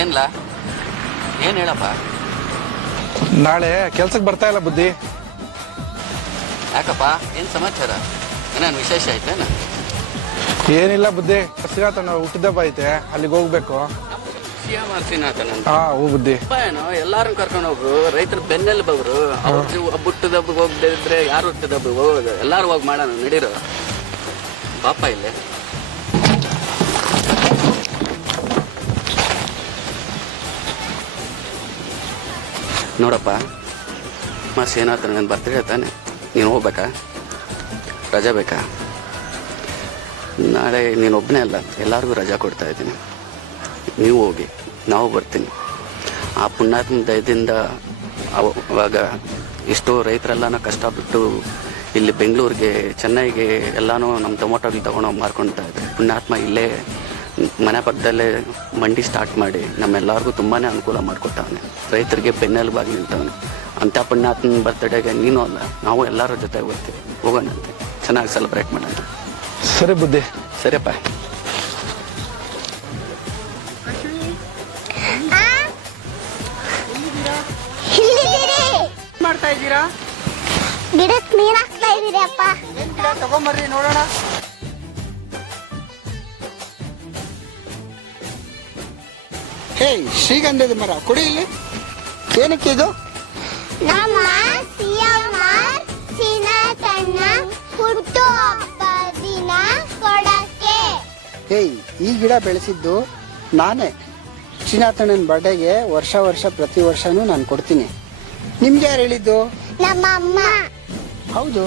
ಏನ್ಲಾ ಏನು ಹೇಳಪ್ಪ? ನಾಳೆ ಕೆಲ್ಸಕ್ಕೆ ಬರ್ತಾ ಇಲ್ಲ ಬುದ್ಧಿ. ಯಾಕಪ್ಪ, ಏನು ಸಮಾಚಾರ? ಏನೇನು ವಿಶೇಷ ಐತೇನ? ಏನಿಲ್ಲ ಬುದ್ಧಿ, ಶ್ರೀನಾಥನ ಹುಟ್ಟಿದಬ್ಬ ಐತೆ, ಅಲ್ಲಿಗೆ ಹೋಗ್ಬೇಕು. ಹಾ ಹೂ ಬುದ್ಧಿ. ಏನೋ ಎಲ್ಲಾರನ್ನ ಕರ್ಕೊಂಡು ಹೋಗ್ರು, ರೈತರ ಬೆನ್ನೆಲುಬವ್ರು. ಅವ್ರು ಹುಟ್ಟಿದ ಹಬ್ಬಕ್ಕೆ ಹೋಗದಿದ್ರೆ ಯಾರು ಹುಟ್ಟಿದ ಹಬ್ಬ ಹೋಗೋದು? ಎಲ್ಲಾರು ಹೋಗಿ ಮಾಡೋಣ, ನಡೀರೋ ಪಾಪ. ಇಲ್ಲೇ ನೋಡಪ್ಪ, ಶ್ರೀನಾಥ ನನ್ನ ಬರ್ತ್ಡೇ ತಾನೆ, ನೀನು ಹೋಗ್ಬೇಕಾ? ರಜಾ ಬೇಕಾ? ನಾಳೆ ನೀನು ಒಬ್ಬನೇ ಅಲ್ಲ, ಎಲ್ಲರಿಗೂ ರಜಾ ಕೊಡ್ತಾ ಇದ್ದೀನಿ. ನೀವು ಹೋಗಿ, ನಾವು ಬರ್ತೀನಿ. ಆ ಪುಣ್ಯಾತ್ಮ ದಯದಿಂದ ಅವಾಗ ಎಷ್ಟೋ ರೈತರೆಲ್ಲನೂ ಕಷ್ಟಪಟ್ಟು ಇಲ್ಲಿ ಬೆಂಗಳೂರಿಗೆ, ಚೆನ್ನೈಗೆ ಎಲ್ಲನೂ ನಮ್ಮ ಟೊಮೊಟೊಗಳು ತೊಗೊಂಡೋಗಿ ಮಾರ್ಕೊಳ್ತಾ ಇದ್ರು. ಪುಣ್ಯಾತ್ಮ ಇಲ್ಲೇ ಮನೆ ಪಕ್ಕದಲ್ಲೇ ಮಂಡಿ ಸ್ಟಾರ್ಟ್ ಮಾಡಿ ನಮ್ಮೆಲ್ಲರಿಗೂ ತುಂಬಾ ಅನುಕೂಲ ಮಾಡಿಕೊಟ್ಟವನೆ. ರೈತರಿಗೆ ಬೆನ್ನೆಲುಬಾಗಿ ನಿಂತವನೆ. ಅಂಥ ಪುಣ್ಯಾತ್ಮನ ಬರ್ತ್ಡೇಗೆ ನೀನು ಅಲ್ಲ, ನಾವು ಎಲ್ಲರ ಜೊತೆ ಹೋಗ್ತೀವಿ. ಹೋಗೋಣಂತೆ, ಚೆನ್ನಾಗಿ ಸೆಲೆಬ್ರೇಟ್ ಮಾಡೋಣ. ಸರಿ ಬುದ್ಧಿ. ಸರಿಯಪ್ಪ. ಮಾಡ್ತಾ ಇದ್ದೀರಾ? ಗಿಡಕ್ಕೆ ನೀರ್ ಹಾಕ್ತಾ ಇದೀರಿ ಅಪ್ಪ. ಏನ್ ಗಿಡ? ತಗೊಂಬರ್ರಿ ನೋಡೋಣ. ಹೇ, ಶ್ರೀಗಂಧದ ಮರ ಕೊಡಿ ಇಲ್ಲಿ. ಏನಕ್ಕೆ ಇದು? ನಮ್ಮ ಸಿಎಂ ಶ್ರೀನಾಥನ ಹುಟ್ಟುಹಬ್ಬ ದಿನ ಕೊಡಕ್ಕೆ. ಹೇ, ಈ ಗಿಡ ಬೆಳೆಸಿದ್ದು ನಾನೇ. ಶ್ರೀನಾಥಣ್ಣನ ಬರ್ಡೇಗೆ ವರ್ಷ ಪ್ರತಿ ವರ್ಷನೂ ನಾನು ಕೊಡ್ತೀನಿ. ನಿಮ್ಗೆ ಯಾರು ಹೇಳಿದ್ದು? ನಮ್ಮ ಅಮ್ಮ. ಹೌದು,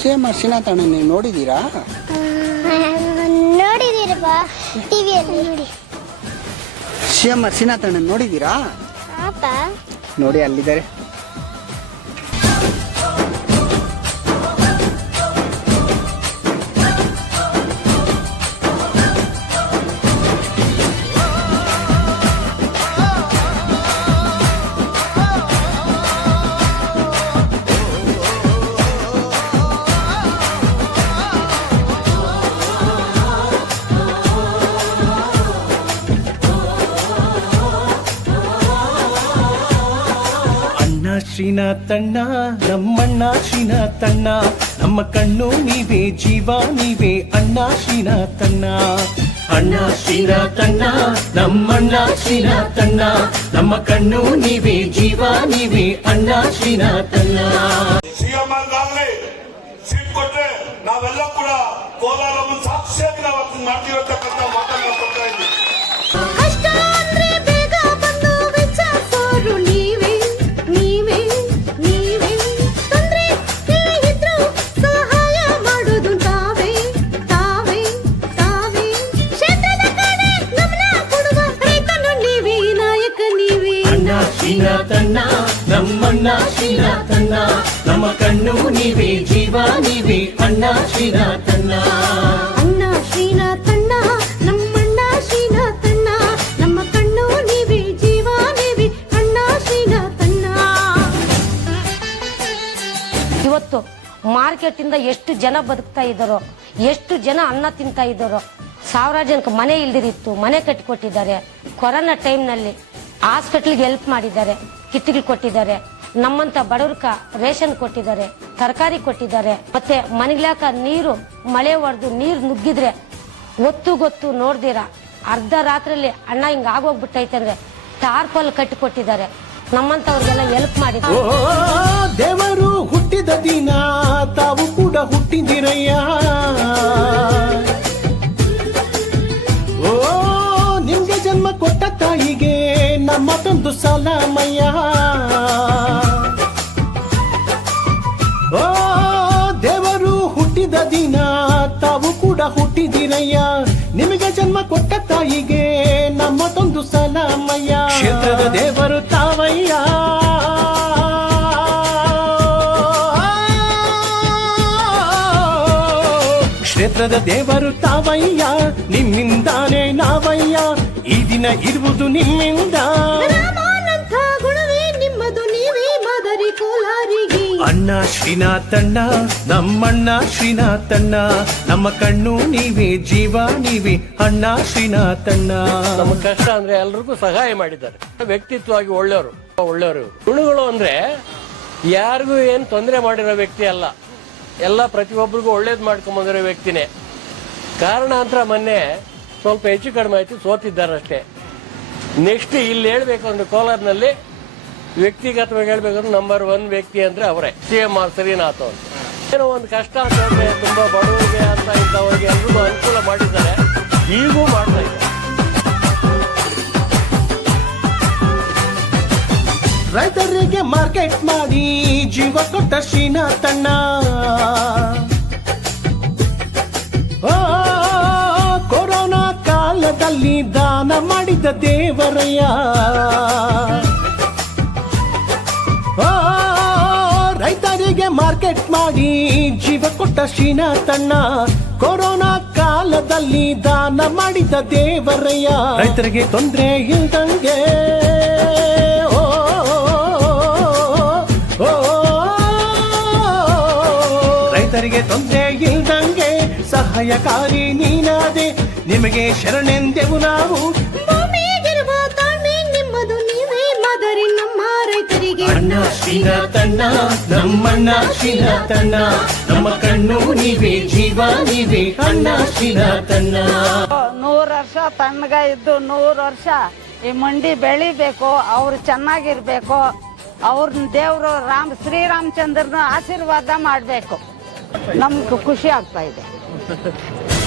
ಸೇಮ್ ಶ್ರೀನಾಥಣ್ಣ ನೀವು ನೋಡಿದ್ದೀರಾ? ನೋಡಿದಿರಪ್ಪ, ಟಿವಿಯಲ್ಲಿ ನೋಡಿ. ಸೇಮ್ ಶ್ರೀನಾಥಣ್ಣ ನೋಡಿದ್ದೀರಾ? ಅಪ್ಪ ನೋಡಿ, ಅಲ್ಲಿದ್ದಾರೆ. ಶ್ರೀನಾಥಣ್ಣ, ನಮ್ಮಣ್ಣ ಶ್ರೀನಾಥಣ್ಣ, ನಮ್ಮ ಕಣ್ಣು ನೀವೇ, ಜೀವ ನೀವೇ ಅಣ್ಣ ಶ್ರೀನಾಥಣ್ಣ. ಅಣ್ಣ ಶ್ರೀನಾಥಣ್ಣ, ನಮ್ಮಣ್ಣ ಶ್ರೀನಾಥಣ್ಣ, ನಮ್ಮ ಕಣ್ಣು ನೀವೇ, ಜೀವ ನೀವೇ ಅಣ್ಣ ಶ್ರೀನಾಥಣ್ಣ. ಸಿಎಂ ಸೀಟ್ ಕೊಟ್ರೆ ನಾವೆಲ್ಲ ಕೂಡ ಕೋಲಾರ ಸಾಕ್ಷಿಯಾಗಿ ನಾವು ಮಾಡ್ತಿರತಕ್ಕಂಥ ಮಾತನ್ನ ಕೊಡ್ತಾ ಇದ್ದೀವಿ. ಶ್ರೀನಾಥಣ್ಣ, ನಮ್ಮಣ್ಣ ಶ್ರೀನಾಥಣ್ಣ, ನಮ್ಮ ಕಣ್ಣು ನೀವೇ, ಜೀವ ನೀವೇ ಅಣ್ಣ ಶ್ರೀನಾಥಣ್ಣ. ಅಣ್ಣ ಶ್ರೀನಾಥಣ್ಣ, ನಮ್ಮಣ್ಣ ಶ್ರೀನಾಥಣ್ಣ, ನಮ್ಮ ಕಣ್ಣು ನೀವೇ, ಜೀವ ನೀವೇ ಅಣ್ಣ ಶ್ರೀನಾಥಣ್ಣ. ಇವತ್ತು ಮಾರ್ಕೆಟ್ ಇಂದ ಎಷ್ಟು ಜನ ಬದುಕ್ತಾ ಇದ್ದಾರೋ, ಎಷ್ಟು ಜನ ಅನ್ನ ತಿಂತಾ ಇದ್ದಾರೋ. ಸಾವಿರಾರು ಜನಕ್ಕೆ ಮನೆ ಇಲ್ದಿರಿತ್ತು, ಮನೆ ಕಟ್ಟಿಕೊಟ್ಟಿದ್ದಾರೆ. ಕೊರೋನಾ ಟೈಮ್ನಲ್ಲಿ ಹಾಸ್ಪಿಟ್ಲಿಗೆ ಹೆಲ್ಪ್ ಮಾಡಿದ್ದಾರೆ, ಕಿಟ್ಗಳು ಕೊಟ್ಟಿದ್ದಾರೆ. ನಮ್ಮಂತ ಬಡವ್ರಕ ರೇಷನ್ ಕೊಟ್ಟಿದ್ದಾರೆ, ತರಕಾರಿ ಕೊಟ್ಟಿದ್ದಾರೆ. ಮತ್ತೆ ಮನೆಗ್ಲಾಕ ನೀರು, ಮಳೆ ಹೊಡೆದು ನೀರು ನುಗ್ಗಿದ್ರೆ ಗೊತ್ತು ನೋಡ್ದಿರ ಅರ್ಧ ರಾತ್ರಿಯಲ್ಲಿ ಅಣ್ಣ ಹಿಂಗ ಆಗೋಗ್ಬಿಟ್ಟೈತೆ ಅಂದ್ರೆ ಟಾರ್ಪಲ್ ಕಟ್ಟಿ ಕೊಟ್ಟಿದ್ದಾರೆ. ನಮ್ಮಂತವ್ರಿಗೆಲ್ಲ ಹೆಲ್ಪ್ ಮಾಡಿದ್ದಾರೆ. ದೇವರು ಹುಟ್ಟಿದ ದಿನ ತಾವು ಕೂಡ ಹುಟ್ಟಿದಿರಯ್ಯ. ನಿಮ್ಗೆ ಜನ್ಮ ಕೊಟ್ಟ ತಾಯಿಗೆ ನಮ್ಮದೊಂದು ಸಲಾಮಯ್ಯ. ದೇವರು ಹುಟ್ಟಿದ ದಿನ ತಾವು ಕೂಡ ಹುಟ್ಟಿದಿರಯ್ಯ. ನಿಮಗೆ ಜನ್ಮ ಕೊಟ್ಟ ತಾಯಿಗೆ ನಮ್ಮದೊಂದು ಸಲಾಮಯ್ಯ. ಕ್ಷೇತ್ರದ ದೇವರು ತಾವಯ್ಯ. ಕ್ಷೇತ್ರದ ದೇವರು ತಾವಯ್ಯ, ನಿಮ್ಮಿಂದಾನೇ ನಾವಯ್ಯ. ಈ ದಿನ ಇರುವುದು ನಿಮ್ಮಿಂದ. ಗುಣವೇ ನಿಮ್ಮದು, ನೀವೇ ಮಾದರಿ ಕೋಲಾರಿಗೆ. ಅಣ್ಣ ಶ್ರೀನಾಥಣ್ಣ ನಮ್ಮಣ್ಣ ಶ್ರೀನಾಥಣ್ಣ ನಮ್ಮ ಕಣ್ಣು ನೀವೇ ಜೀವ ನೀವೇ ಅಣ್ಣ ಶ್ರೀನಾಥಣ್ಣ. ನಮ್ಮ ಕಷ್ಟ ಅಂದ್ರೆ ಎಲ್ರಿಗೂ ಸಹಾಯ ಮಾಡಿದ್ದಾರೆ. ವ್ಯಕ್ತಿತ್ವವಾಗಿ ಒಳ್ಳೆಯವರು ಗುಣಗಳು ಅಂದ್ರೆ ಯಾರಿಗೂ ಏನು ತೊಂದರೆ ಮಾಡಿರೋ ವ್ಯಕ್ತಿ ಅಲ್ಲ, ಎಲ್ಲ ಪ್ರತಿಯೊಬ್ಬರಿಗೂ ಒಳ್ಳೇದು ಮಾಡ್ಕೊಂಬಂದಿರೋ ವ್ಯಕ್ತಿನೇ. ಕಾರಣಾಂತರ ಮೊನ್ನೆ ಸ್ವಲ್ಪ ಹೆಚ್ಚು ಕಡಿಮೆ ಆಯ್ತು, ಸೋತಿದ್ದಾರೆ ಅಷ್ಟೇ. ನೆಕ್ಸ್ಟ್ ಇಲ್ಲಿ ಹೇಳ್ಬೇಕು ಅಂದ್ರೆ ಕೋಲಾರ್ನಲ್ಲಿ ವ್ಯಕ್ತಿಗತವಾಗಿ ಹೇಳ್ಬೇಕಂದ್ರೆ ನಂಬರ್ 1 ವ್ಯಕ್ತಿ ಅಂದ್ರೆ ಅವರೇ CMR ಶ್ರೀನಾಥ್ ಅವರು. ಏನೋ ಒಂದು ಕಷ್ಟ ಅಂತಂದ್ರೆ ತುಂಬಾ ಬಡವರಿಗೆ ಅಂತ ಇಂಥವ್ರಿಗೆ ಎಲ್ರಿಗೂ ಅನುಕೂಲ ಮಾಡಿದ್ದಾರೆ, ಈಗೂ ಮಾಡ್ತಾ ಇದ್ದಾರೆ. ರೈತರಿಗೆ ಮಾರ್ಕೆಟ್ ಮಾಡಿ ಜೀವ ಕೊಟ್ಟ ಶ್ರೀನಾಥಣ್ಣ. ಕೊರೋನಾ ಕಾಲದಲ್ಲಿ ದಾನ ಮಾಡಿದ ದೇವರಯ್ಯ. ರೈತರಿಗೆ ಮಾರ್ಕೆಟ್ ಮಾಡಿ ಜೀವ ಕೊಟ್ಟ ಶ್ರೀನಾಥಣ್ಣ. ಕೊರೋನಾ ಕಾಲದಲ್ಲಿ ದಾನ ಮಾಡಿದ ದೇವರಯ್ಯ. ರೈತರಿಗೆ ತೊಂದರೆ ಇಲ್ದಂಗೆ ರೈತರಿಗೆ ತೊಂದರೆ ಇಲ್ದಂಗೆ ಸಹಾಯಕಾರಿ ನೀನಾದೆ, ನಿಮಗೆ ಶರಣೆಂದೆವು ನಾವು. ಭೂಮಿಗಿರುವ ತಾಳ್ಮೆ ನಿಮ್ಮದು, ನೀವೇ ಮಾದರಿ ನಮ್ಮ ರೈತರಿಗೆ. ಅಣ್ಣ ಶ್ರೀನಾಥಣ್ಣ ನಮ್ಮಣ್ಣ ಶ್ರೀನಾಥಣ್ಣ ನಮ್ಮ ಕಣ್ಣು ನೀವೇ ಜೀವ ನೀವೇ ಅಣ್ಣ ಶ್ರೀನಾಥಣ್ಣ. 100 ವರ್ಷ ತಣ್ಣಗ ಇದ್ದು 100 ವರ್ಷ ಈ ಮಂಡಿ ಬೆಳಿಬೇಕು, ಅವ್ರು ಚೆನ್ನಾಗಿರ್ಬೇಕು, ಅವ್ರನ್ನ ದೇವರು ಶ್ರೀರಾಮಚಂದ್ರನ ಆಶೀರ್ವಾದ ಮಾಡಬೇಕು. ನಮ್ಗೆ ಖುಷಿ ಆಗ್ತಾ ಇದೆ,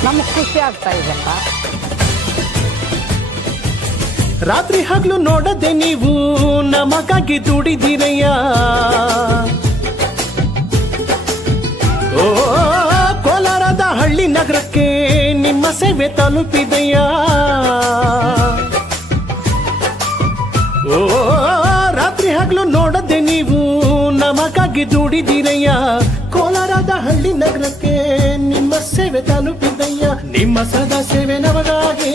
ನಮ್ಗೆ ಖುಷಿ ಆಗ್ತಾ ಇದೆಪ್ಪ. ರಾತ್ರಿ ಹಗಲು ನೋಡದೆ ನೀವು ನಮಗಾಗಿ ದುಡಿದಿರಯ್ಯ. ಓ ಕೋಲಾರದ ಹಳ್ಳಿ ನಗರಕ್ಕೆ ನಿಮ್ಮ ಸೇವೆ ತಲುಪಿದೆಯ. ಓ ರಾತ್ರಿ ಹಗಲು ನೋಡದೆ ನೀವು ನಮಗಾಗಿ ದುಡಿದಿರಯ್ಯ. ಕೋಲಾರದ ಹಳ್ಳಿ ನಗರಕ್ಕೆ ನಿಮ್ಮ ಸೇವೆ ತಲುಪಿದಯ್ಯ. ನಿಮ್ಮ ಸದಾ ಸೇವೆ ನಮಗಾಗಿ,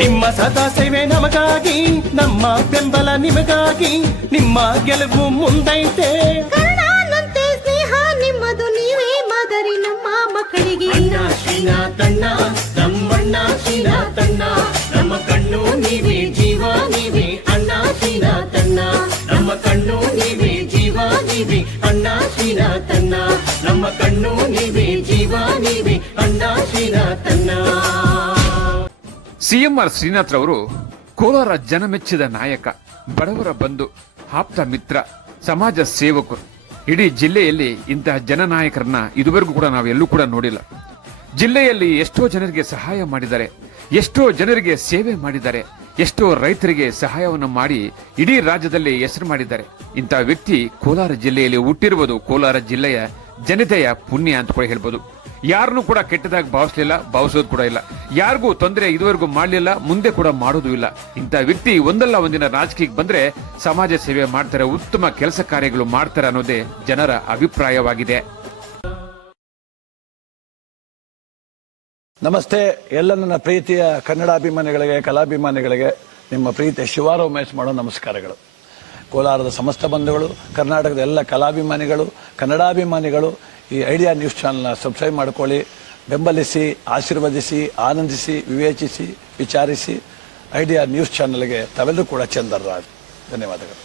ನಿಮ್ಮ ಸದಾ ಸೇವೆ ನಮಗಾಗಿ, ನಮ್ಮ ಬೆಂಬಲ ನಿಮಗಾಗಿ, ನಿಮ್ಮ ಗೆಲುವು ಮುಂದೈತೆ. ಕರುಣಾನಂತೆ ಸ್ನೇಹ ನಿಮ್ಮದು, ನೀವೇ ಮಾದರಿ ನಮ್ಮ ಮಕ್ಕಳಿಗೆ. ಅಣ್ಣ ಶ್ರೀನಾಥಣ್ಣ ನಮ್ಮಣ್ಣ ಶ್ರೀನಾಥಣ್ಣ ನಮ್ಮ ಕಣ್ಣು ನೀವೇ ಜೀವ ನೀವೇ ಅಣ್ಣ ಶ್ರೀನಾಥಣ್ಣ ನಮ್ಮ ಕಣ್ಣು ನೀವೇ ಜೀವ ನೀವೇ ಅಣ್ಣ ಶ್ರೀನಾಥಣ್ಣ ನಮ್ಮ ಕಣ್ಣು ನೀವೇ ಜೀವ ನೀವೇ ಅಣ್ಣ ಶ್ರೀನಾಥಣ್ಣ. CMR ಶ್ರೀನಾಥ್ ರವರು ಕೋಲಾರ ಜನಮೆಚ್ಚಿದ ನಾಯಕ, ಬಡವರ ಬಂಧು, ಆಪ್ತ ಮಿತ್ರ, ಸಮಾಜ ಸೇವಕರು. ಇಡೀ ಜಿಲ್ಲೆಯಲ್ಲಿ ಇಂತಹ ಜನನಾಯಕರನ್ನ ಇದುವರೆಗೂ ಕೂಡ ನಾವೆಲ್ಲೂ ಕೂಡ ನೋಡಿಲ್ಲ. ಜಿಲ್ಲೆಯಲ್ಲಿ ಎಷ್ಟೋ ಜನರಿಗೆ ಸಹಾಯ ಮಾಡಿದ್ದಾರೆ, ಎಷ್ಟೋ ಜನರಿಗೆ ಸೇವೆ ಮಾಡಿದ್ದಾರೆ, ಎಷ್ಟೋ ರೈತರಿಗೆ ಸಹಾಯವನ್ನು ಮಾಡಿ ಇಡೀ ರಾಜ್ಯದಲ್ಲಿ ಹೆಸರು ಮಾಡಿದ್ದಾರೆ. ಇಂತಹ ವ್ಯಕ್ತಿ ಕೋಲಾರ ಜಿಲ್ಲೆಯಲ್ಲಿ ಹುಟ್ಟಿರುವುದು ಕೋಲಾರ ಜಿಲ್ಲೆಯ ಜನತೆಯ ಪುಣ್ಯ ಅಂತ ಕೂಡ ಹೇಳ್ಬೋದು. ಯಾರನ್ನೂ ಕೂಡ ಕೆಟ್ಟದಾಗಿ ಭಾವಿಸಲಿಲ್ಲ, ಭಾವಿಸೋದು ಕೂಡ ಇಲ್ಲ. ಯಾರಿಗೂ ತೊಂದರೆ ಇದುವರೆಗೂ ಮಾಡಲಿಲ್ಲ, ಮುಂದೆ ಕೂಡ ಮಾಡೋದು ಇಲ್ಲ. ಇಂಥ ವ್ಯಕ್ತಿ ಒಂದಲ್ಲ ಒಂದಿನ ರಾಜಕೀಯಕ್ಕೆ ಬಂದ್ರೆ ಸಮಾಜ ಸೇವೆ ಮಾಡ್ತಾರೆ, ಉತ್ತಮ ಕೆಲಸ ಕಾರ್ಯಗಳು ಮಾಡ್ತಾರೆ ಅನ್ನೋದೇ ಜನರ ಅಭಿಪ್ರಾಯವಾಗಿದೆ. ನಮಸ್ತೆ ಎಲ್ಲ ನನ್ನ ಪ್ರೀತಿಯ ಕನ್ನಡಾಭಿಮಾನಿಗಳಿಗೆ, ಕಲಾಭಿಮಾನಿಗಳಿಗೆ ನಿಮ್ಮ ಪ್ರೀತಿಯ ಶಿವಾರ ಉಮೇಶ್ ಮಾಡೋ ನಮಸ್ಕಾರಗಳು. ಕೋಲಾರದ ಸಮಸ್ತ ಬಂಧುಗಳು, ಕರ್ನಾಟಕದ ಎಲ್ಲ ಕಲಾಭಿಮಾನಿಗಳು, ಕನ್ನಡಾಭಿಮಾನಿಗಳು ಈ ಐಡಿಯಾ ನ್ಯೂಸ್ ಚಾನಲ್ನ ಸಬ್ಸ್ಕ್ರೈಬ್ ಮಾಡ್ಕೊಳ್ಳಿ, ಬೆಂಬಲಿಸಿ, ಆಶೀರ್ವದಿಸಿ, ಆನಂದಿಸಿ, ವಿವೇಚಿಸಿ, ವಿಚಾರಿಸಿ. ಐಡಿಯಾ ನ್ಯೂಸ್ ಚಾನಲ್ಗೆ ತಾವೆಲ್ಲರೂ ಕೂಡ ಚಂದರ್ರಾಜ್. ಧನ್ಯವಾದಗಳು.